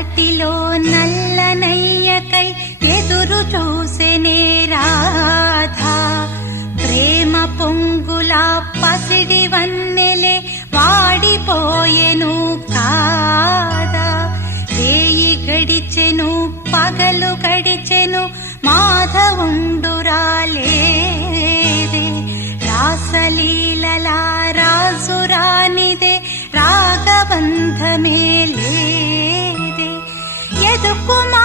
తటిలో నల్లనయ్యకై ఎదురు చూసెనే రాధా. ప్రేమ పొంగుల పసిడి వన్నెలే వాడిపోయెను కాదా. వేయి గడిచెను పగలు గడిచెను మాధవుండురాలేదే. రాసలీలల రాజురానిదే రాగబంధమే లేదే. ఎదుకుమా